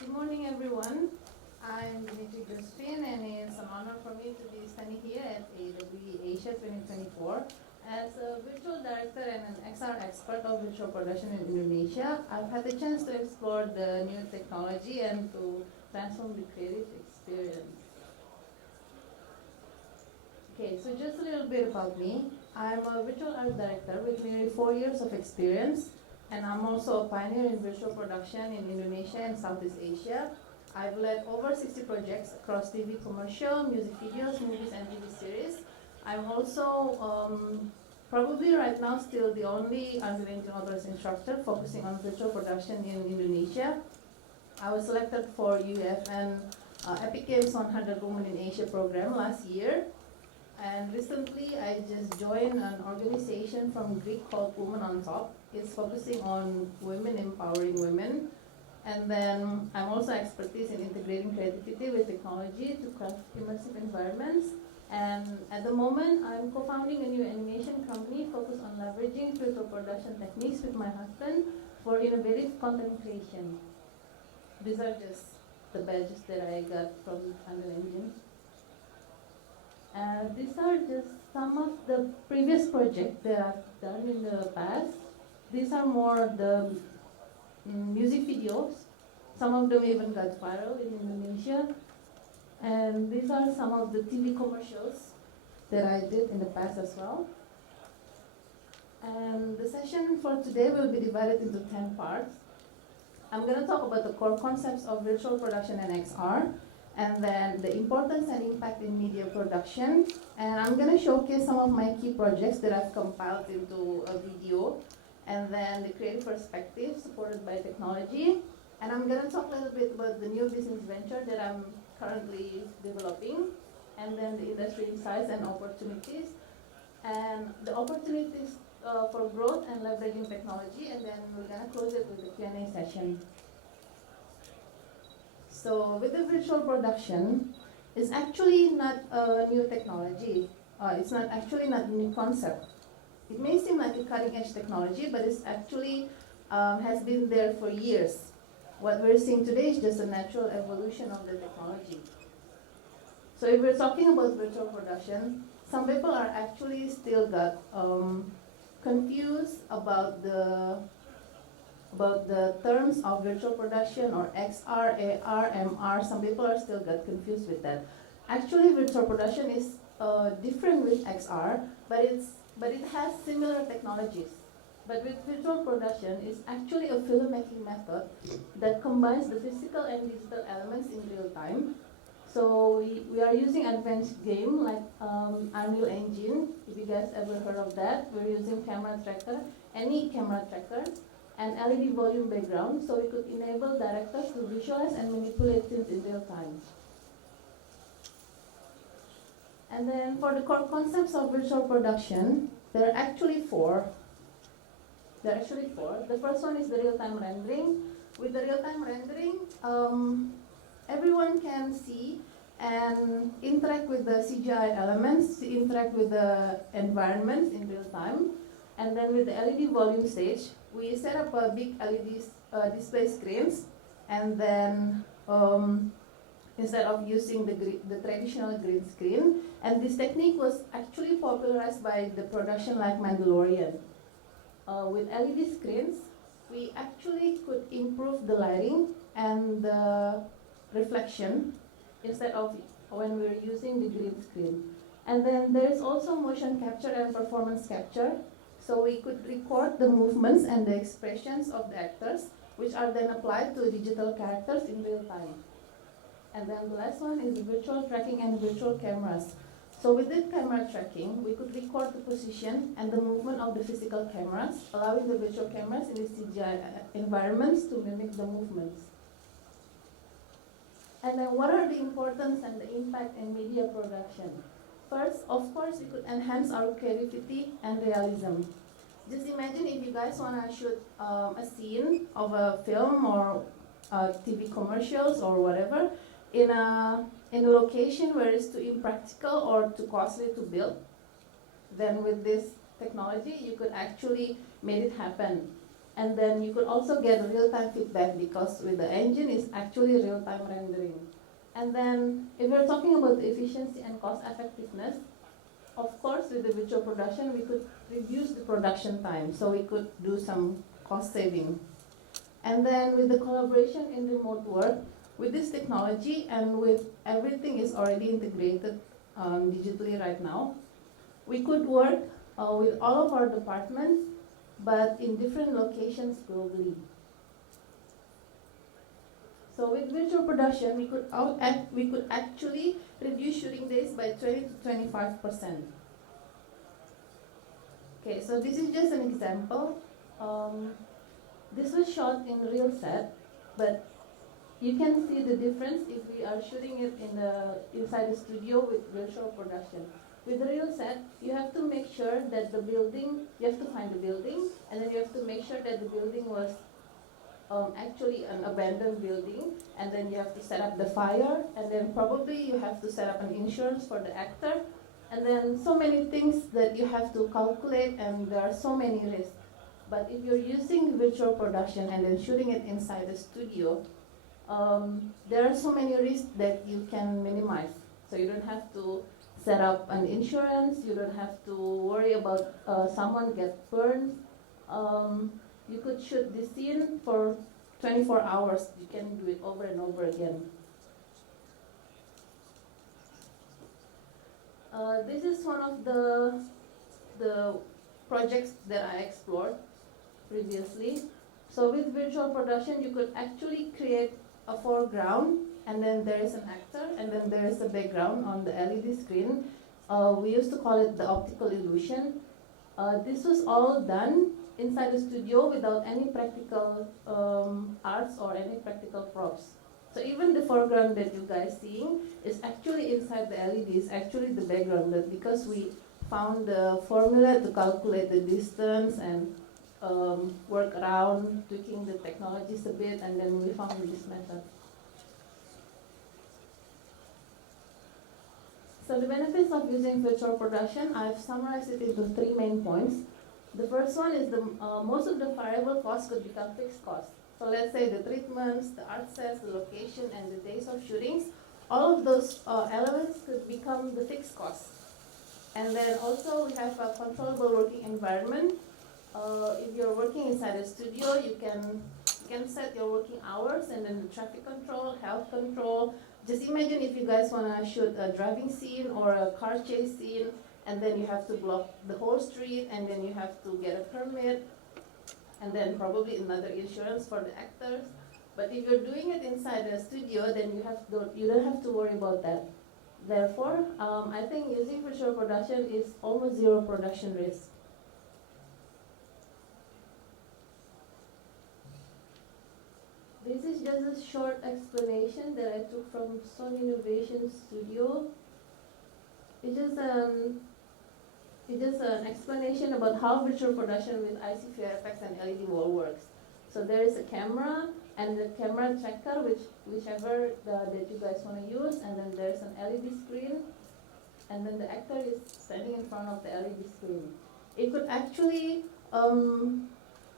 Good morning, everyone. I'm Dimitri Josephine, and it's an honor for me to be standing here at AWE Asia 2024. As a virtual director and an XR expert of virtual production in Indonesia, I've had the chance to explore the new technology and to transform the creative experience. Okay, so just a little bit about me. I'm a virtual art director with nearly 4 years of experience, and I'm also a pioneer in virtual production in Indonesia and Southeast Asia. I've led over 60 projects across TV commercial, music videos, movies, and TV series. I'm also probably right now still the only Unreal Engine Authorized Instructor focusing on virtual production in Indonesia. I was selected for UFN Epic Games 100 Women in Asia program last year. And recently, I just joined an organization from Greek called Women on Top. It's focusing on women empowering women. And then I'm also expertise in integrating creativity with technology to craft immersive environments. And at the moment, I'm co-founding a new animation company focused on leveraging virtual production techniques with my husband for innovative content creation. These are just the badges that I got from Unreal Engine. These are just some of the previous projects that I've done in the past. These are more the music videos. Some of them even got viral in Indonesia. And these are some of the TV commercials that I did in the past as well. And the session for today will be divided into 10 parts. I'm going to talk about the core concepts of virtual production and XR, and then the importance and impact in media production. And I'm going to showcase some of my key projects that I've compiled into a video, and then the creative perspective supported by technology. And I'm going to talk a little bit about the new business venture that I'm currently developing, and then the industry insights and opportunities, and the opportunities for growth and leveraging technology, and then we're going to close it with a Q&A session. So with the virtual production, it's actually not a new technology. It's not actually not a new concept. It may seem like a cutting-edge technology, but it's actually has been there for years. What we're seeing today is just a natural evolution of the technology. So if we're talking about virtual production, some people are actually still got confused about the terms of virtual production or XR, AR, MR. Some people are still got confused with that. Actually, virtual production is different with XR, but it has similar technologies. But with virtual production, it's actually a filmmaking method that combines the physical and digital elements in real time. So we are using advanced game like Unreal Engine. If you guys ever heard of that, we're using camera tracker, any camera tracker, and LED volume background, so we could enable directors to visualize and manipulate scenes in real time. And then for the core concepts of virtual production, there are actually four. The first one is the real-time rendering. With the real-time rendering, everyone can see and interact with the CGI elements, interact with the environments in real time. And then with the LED volume stage, we set up a big LED display screens, and then instead of using the traditional green screen, and this technique was actually popularized by the production like Mandalorian. With LED screens, we actually could improve the lighting and the reflection instead of when we're using the green screen. And then there is also motion capture and performance capture. So we could record the movements and the expressions of the actors, which are then applied to digital characters in real time. And then the last one is virtual tracking and virtual cameras. So with the camera tracking, we could record the position and the movement of the physical cameras, allowing the virtual cameras in the CGI environments to mimic the movements. And then what are the importance and the impact in media production? First, of course, we could enhance our creativity and realism. Just imagine if you guys want to shoot a scene of a film or TV commercials or whatever in a location where it's too impractical or too costly to build. Then with this technology, you could actually make it happen. And then you could also get real-time feedback because with the engine it's actually real-time rendering. And then if we're talking about the efficiency and cost effectiveness, of course with the virtual production we could reduce the production time, so we could do some cost saving. And then with the collaboration in remote work, with this technology and with everything is already integrated digitally right now, we could work with all of our departments, but in different locations globally. So with virtual production, we could actually reduce shooting days by 20 to 25%. Okay, so this is just an example. This was shot in real set, but you can see the difference if we are shooting it inside the studio with virtual production. With the real set, you have to make sure that the building, you have to find the building, and then you have to make sure that the building was actually an abandoned building, and then you have to set up the fire, and then probably you have to set up an insurance for the actor, and then so many things that you have to calculate, and there are so many risks. But if you're using virtual production and then shooting it inside the studio, there are so many risks that you can minimize. So you don't have to set up an insurance, you don't have to worry about someone gets burned. You could shoot this scene for 24 hours. You can do it over and over again. This is one of the projects that I explored previously. So with virtual production, you could actually create a foreground, and then there is an actor, and then there is a background on the LED screen. We used to call it the optical illusion. This was all done inside the studio without any practical arts or any practical props. So even the foreground that you guys seeing is actually inside the LEDs, actually the background, but because we found the formula to calculate the distance and work around tweaking the technologies a bit, and then we found this method. So the benefits of using virtual production, I've summarized it into 3 main points. The first one is most of the variable costs could become fixed costs. So let's say the treatments, the art sets, the location, and the days of shootings, all of those elements could become the fixed costs. And then also we have a controllable working environment. If you're working inside a studio, you can set your working hours, and then the traffic control, health control. Just imagine if you guys want to shoot a driving scene or a car chase scene, and then you have to block the whole street, and then you have to get a permit, and then probably another insurance for the actors. But if you're doing it inside a studio, then you don't have to worry about that. Therefore, I think using virtual production is almost zero production risk. This is just a short explanation that I took from Sony Innovation Studio. It's just an explanation about how virtual production with IC VFX and LED wall works. So there is a camera and the camera tracker, whichever that you guys want to use, and then there's an LED screen, and then the actor is standing in front of the LED screen. It could actually,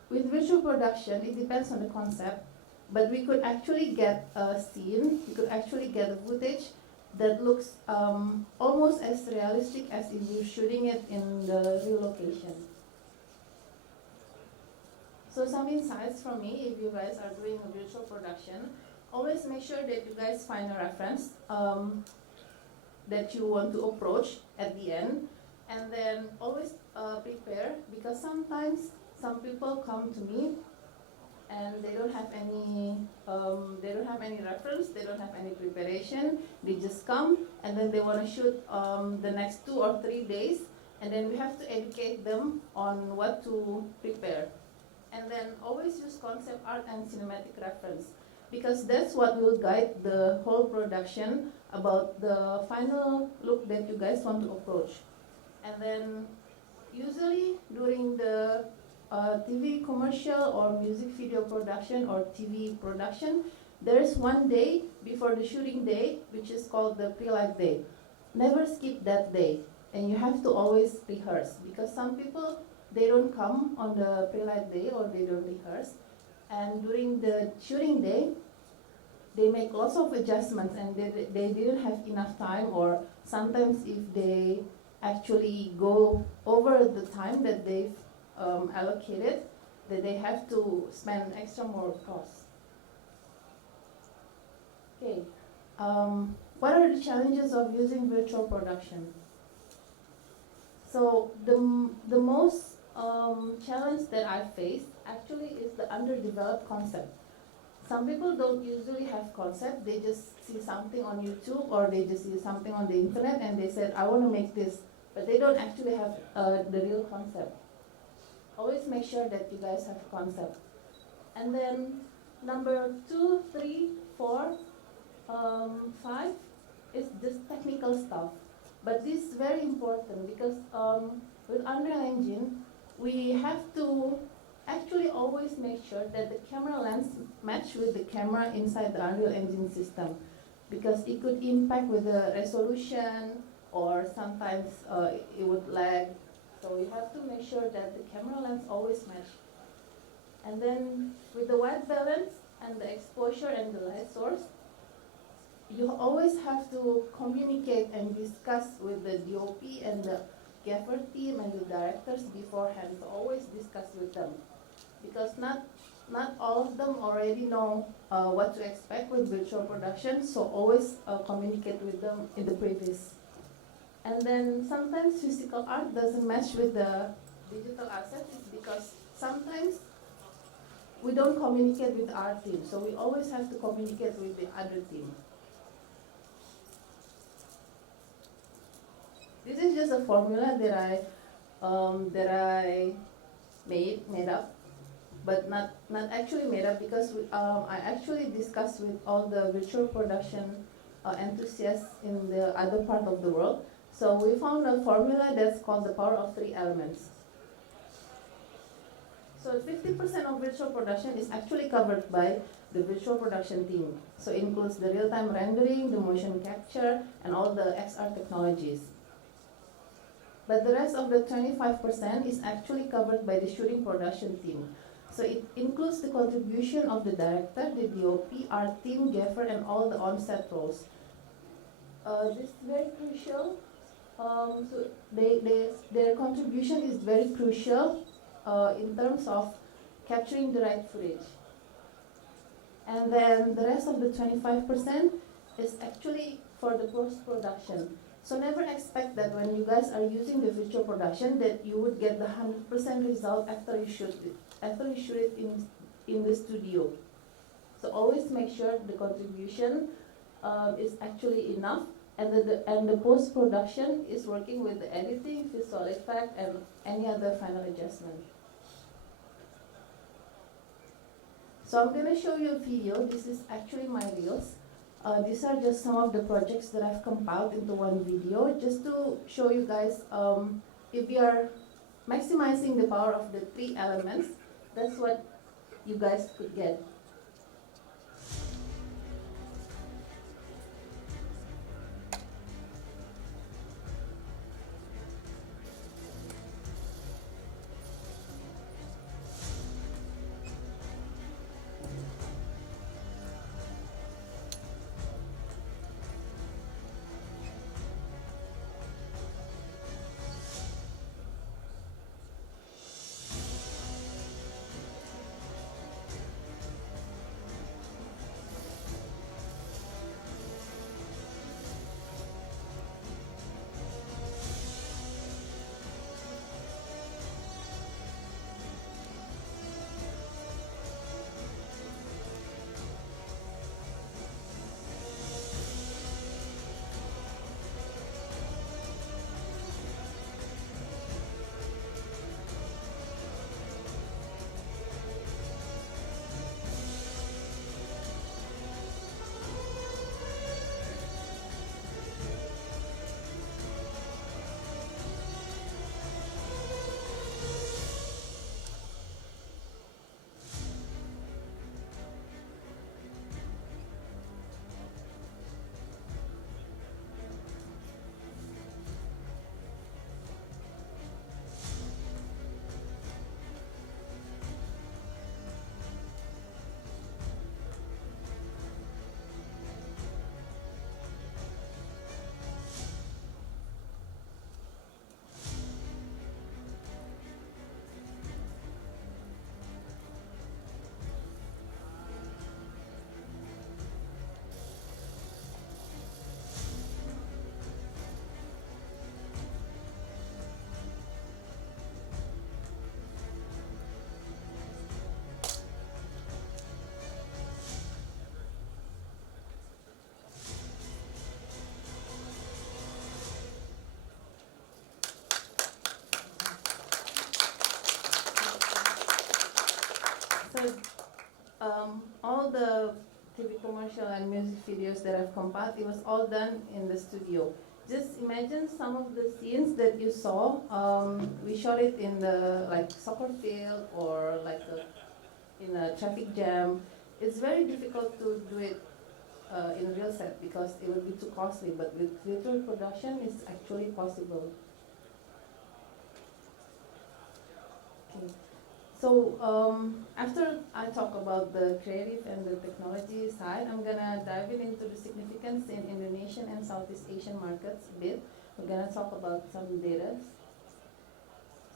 with virtual production, it depends on the concept, but we could actually get a scene, we could actually get a footage that looks almost as realistic as if you're shooting it in the real location. So some insights from me, if you guys are doing a virtual production, always make sure that you guys find a reference that you want to approach at the end, and then always prepare, because sometimes some people come to me and they don't have any reference, they don't have any preparation. They just come and then they want to shoot the next 2 or 3 days, and then we have to educate them on what to prepare. And then always use concept art and cinematic reference, because that's what will guide the whole production about the final look that you guys want to approach. And then usually during the TV commercial or music video production or TV production, there is 1 day before the shooting day, which is called the pre-light day. Never skip that day, and you have to always rehearse, because some people they don't come on the pre-light day or they don't rehearse. And during the shooting day, they make lots of adjustments and they didn't have enough time, or sometimes if they actually go over the time that they've allocated, that they have to spend extra more cost. Okay, what are the challenges of using virtual production? So the most challenge that I face actually is the underdeveloped concept. Some people don't usually have concept, they just see something on YouTube or they just see something on the internet and they said, I want to make this, but they don't actually have the real concept. Always make sure that you guys have a concept. And then number 2, 3, 4, 5 is this technical stuff. But this is very important because with Unreal Engine, we have to actually always make sure that the camera lens match with the camera inside the Unreal Engine system, because it could impact with the resolution, or sometimes it would lag. So you have to make sure that the camera lens always match. And then with the white balance and the exposure and the light source, you always have to communicate and discuss with the DOP and the gaffer team and the directors beforehand. So always discuss with them, because not all of them already know what to expect with virtual production, so always communicate with them in the previous. And then sometimes physical art doesn't match with the digital assets because sometimes we don't communicate with our team, so we always have to communicate with the other team. This is just a formula that I made up, but not actually made up, because I actually discussed with all the virtual production enthusiasts in the other part of the world. So we found a formula that's called the power of 3 elements. So 50% of virtual production is actually covered by the virtual production team. So it includes the real-time rendering, the motion capture, and all the XR technologies. But the rest of the 25% is actually covered by the shooting production team. So it includes the contribution of the director, the DOP, our team, gaffer, and all the on-set roles. This is very crucial. So their contribution is very crucial in terms of capturing the right footage. And then the rest of the 25% is actually for the post-production. So never expect that when you guys are using the virtual production that you would get the 100% result after you shoot it in the studio. So always make sure the contribution is actually enough, and the post-production is working with the editing, visual effect, and any other final adjustment. So I'm going to show you a video. This is actually my reels. These are just some of the projects that I've compiled into one video, just to show you guys if we are maximizing the power of the 3 elements, that's what you guys could get. all the TV commercial and music videos that I've compiled, it was all done in the studio. Just imagine some of the scenes that you saw. We shot it in the soccer field or in a traffic jam. It's very difficult to do it in a real set because it would be too costly. But with virtual production, it's actually possible. Okay. So after I talk about the creative and the technology side, I'm gonna dive into the significance in Indonesian and Southeast Asian markets a bit. We're gonna talk about some data.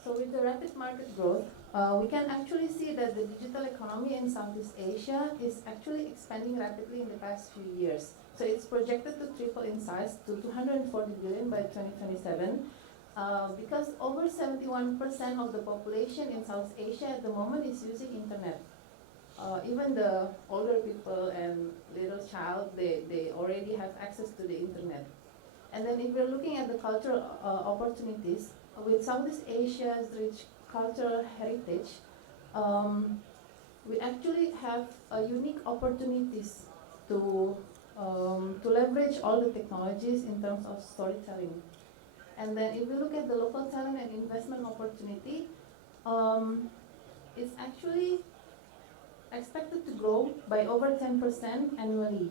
So with the rapid market growth, we can actually see that the digital economy in Southeast Asia is actually expanding rapidly in the past few years. So it's projected to triple in size to 240 billion by 2027. Because over 71% of the population in South Asia at the moment is using internet. Even the older people and little child, they already have access to the internet. And then if we're looking at the cultural opportunities, with Southeast Asia's rich cultural heritage, we actually have unique opportunities to leverage all the technologies in terms of storytelling. And then if we look at the local talent and investment opportunity, it's actually expected to grow by over 10% annually.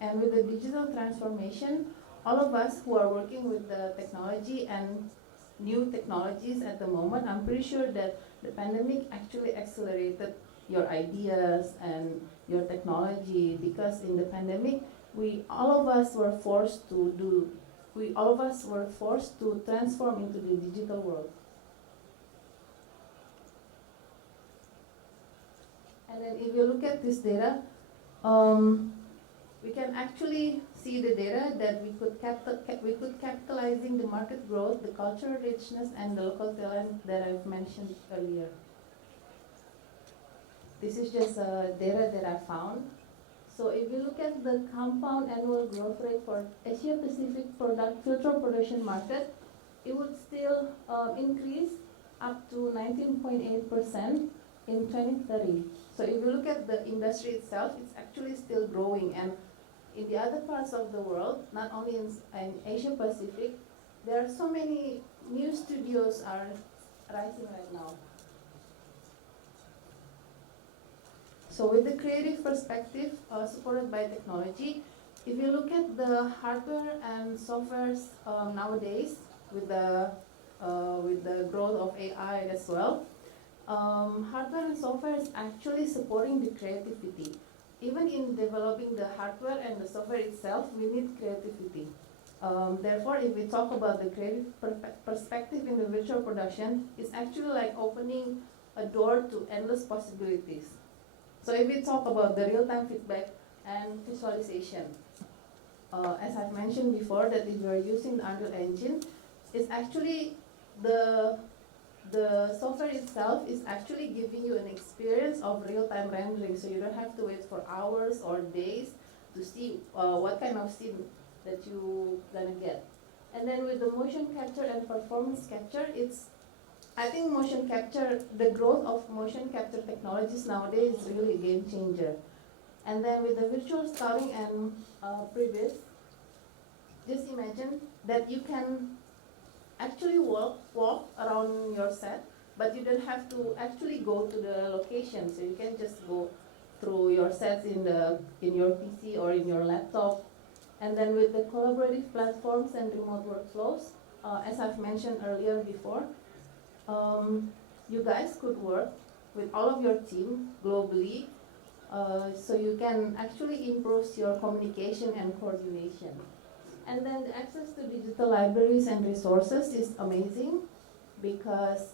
And with the digital transformation, all of us who are working with the technology and new technologies at the moment, I'm pretty sure that the pandemic actually accelerated your ideas and your technology, because in the pandemic, all of us were forced to transform into the digital world. And then if you look at this data, we can actually see the data that we could capitalizing the market growth, the cultural richness, and the local talent that I've mentioned earlier. This is just data that I found. So if you look at the compound annual growth rate for Asia Pacific filter production market, it would still increase up to 19.8% in 2030. So if you look at the industry itself, it's actually still growing. And in the other parts of the world, not only in Asia Pacific, there are so many new studios are rising right now. So with the creative perspective supported by technology, if you look at the hardware and softwares nowadays, with the growth of AI as well, hardware and software is actually supporting the creativity. Even in developing the hardware and the software itself, we need creativity. Therefore, if we talk about the creative perspective in the virtual production, it's actually like opening a door to endless possibilities. So if we talk about the real-time feedback and visualization, as I've mentioned before, that if you're using the Unreal Engine, it's actually the software itself is actually giving you an experience of real-time rendering, so you don't have to wait for hours or days to see what kind of scene that you're gonna get. And then with the motion capture and performance capture, I think motion capture, the growth of motion capture technologies nowadays is really a game changer. And then with the virtual scouting and previs, just imagine that you can actually walk around your set, but you don't have to actually go to the location. So you can just go through your sets in your PC or in your laptop. And then with the collaborative platforms and remote workflows, as I've mentioned earlier before, you guys could work with all of your team globally, so you can actually improve your communication and coordination. And then the access to digital libraries and resources is amazing, because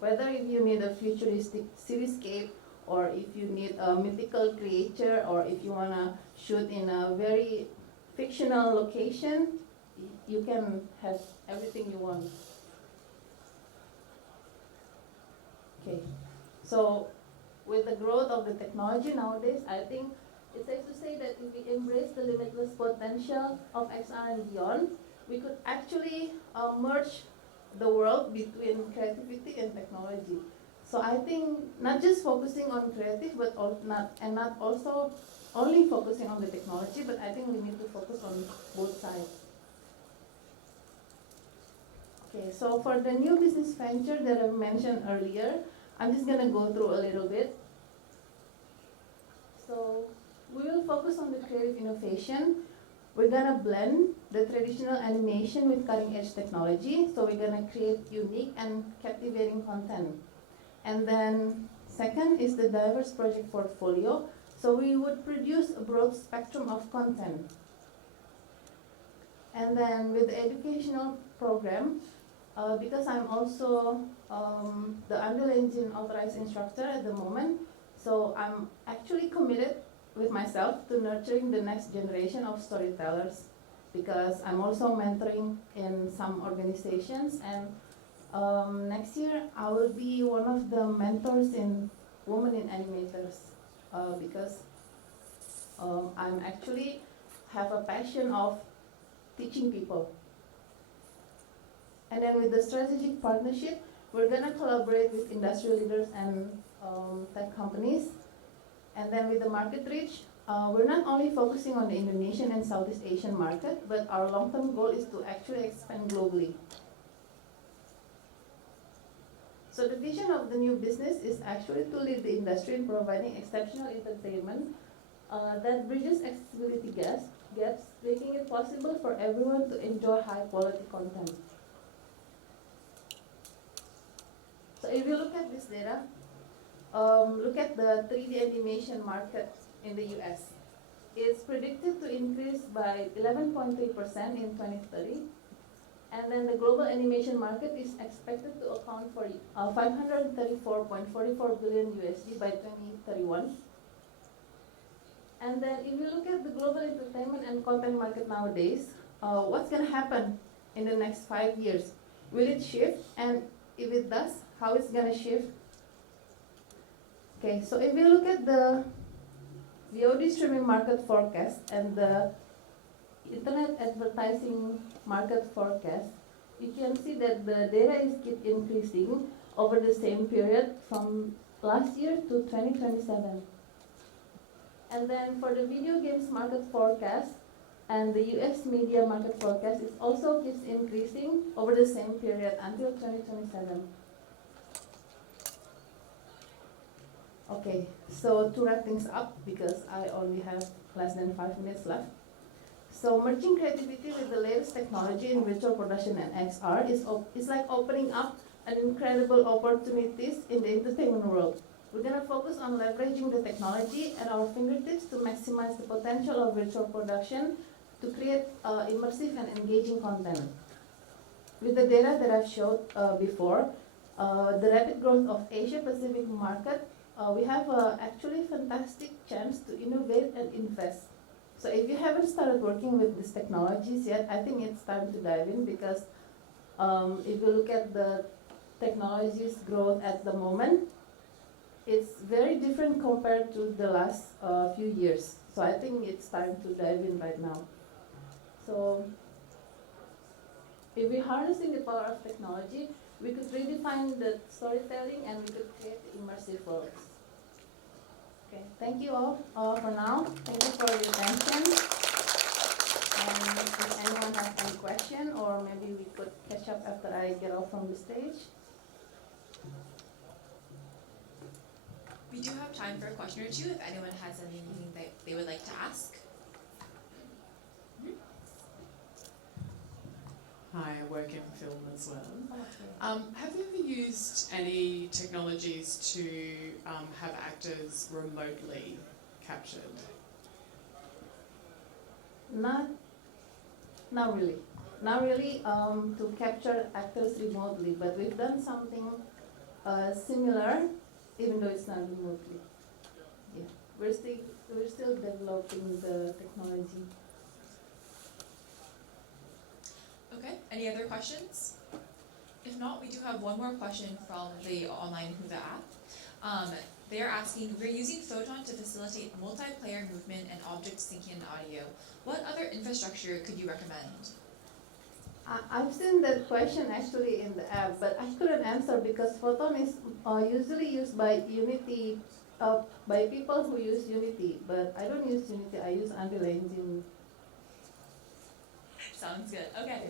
whether if you need a futuristic cityscape, or if you need a mythical creature, or if you want to shoot in a very fictional location, you can have everything you want. Okay, so with the growth of the technology nowadays, I think it's safe to say that if we embrace the limitless potential of XR and beyond, we could actually merge the world between creativity and technology. So I think not just focusing on creative, but not also only focusing on the technology, but I think we need to focus on both sides. Okay, so for the new business venture that I mentioned earlier, I'm just gonna go through a little bit. So we will focus on the creative innovation. We're gonna blend the traditional animation with cutting edge technology. So we're gonna create unique and captivating content. And then second is the diverse project portfolio. So we would produce a broad spectrum of content. And then with the educational program, because I'm also the Unreal Engine Authorized Instructor at the moment, so I'm actually committed with myself to nurturing the next generation of storytellers, because I'm also mentoring in some organizations, and next year I will be one of the mentors in Women in Animators, because I'm actually have a passion of teaching people. And then with the strategic partnership, we're gonna collaborate with industry leaders and tech companies. And then with the market reach, we're not only focusing on the Indonesian and Southeast Asian market, but our long-term goal is to actually expand globally. So the vision of the new business is actually to lead the industry in providing exceptional entertainment that bridges accessibility gaps, making it possible for everyone to enjoy high-quality content. So if you look at this data, look at the 3D animation market in the US. It's predicted to increase by 11.3% in 2030. And then the global animation market is expected to account for 534.44 billion USD by 2031. And then if you look at the global entertainment and content market nowadays, what's going to happen in the next 5 years? Will it shift? And if it does, how it's going to shift? Okay, so if you look at the VOD streaming market forecast and the internet advertising market forecast, you can see that the data is keep increasing over the same period from last year to 2027. And then for the video games market forecast and the US media market forecast, it also keeps increasing over the same period until 2027. Okay, so to wrap things up, because I only have less than 5 minutes left. So merging creativity with the latest technology in virtual production and XR is like opening up an incredible opportunities in the entertainment world. We're going to focus on leveraging the technology at our fingertips to maximize the potential of virtual production to create immersive and engaging content. With the data that I've showed before, the rapid growth of Asia Pacific market, we have actually fantastic chance to innovate and invest. So if you haven't started working with these technologies yet, I think it's time to dive in, because if you look at the technologies growth at the moment, it's very different compared to the last few years. So I think it's time to dive in right now. So if we're harnessing the power of technology, we could redefine the storytelling and we could create immersive worlds. Okay, thank you all for now. Thank you for your attention. And if anyone has any question, or maybe we could catch up after I get off from the stage. We do have time for a question or two if anyone has anything that they would like to ask. Hi, I work in film as well. Have you ever used any technologies to have actors remotely captured? Not really. Not really to capture actors remotely, but we've done something similar, even though it's not remotely. Yeah, we're still developing the technology. Okay, any other questions? If not, we do have one more question from the online Huda app. They are asking, we're using Photon to facilitate multiplayer movement and object syncing and audio. What other infrastructure could you recommend? I've seen that question actually in the app, but I couldn't answer because Photon is usually used by Unity, by people who use Unity, but I don't use Unity, I use Unreal Engine. Sounds good. Okay.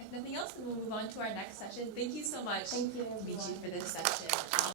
If nothing else, then we'll move on to our next session. Thank you so much, Thank you, Dimitri, everyone. for this session.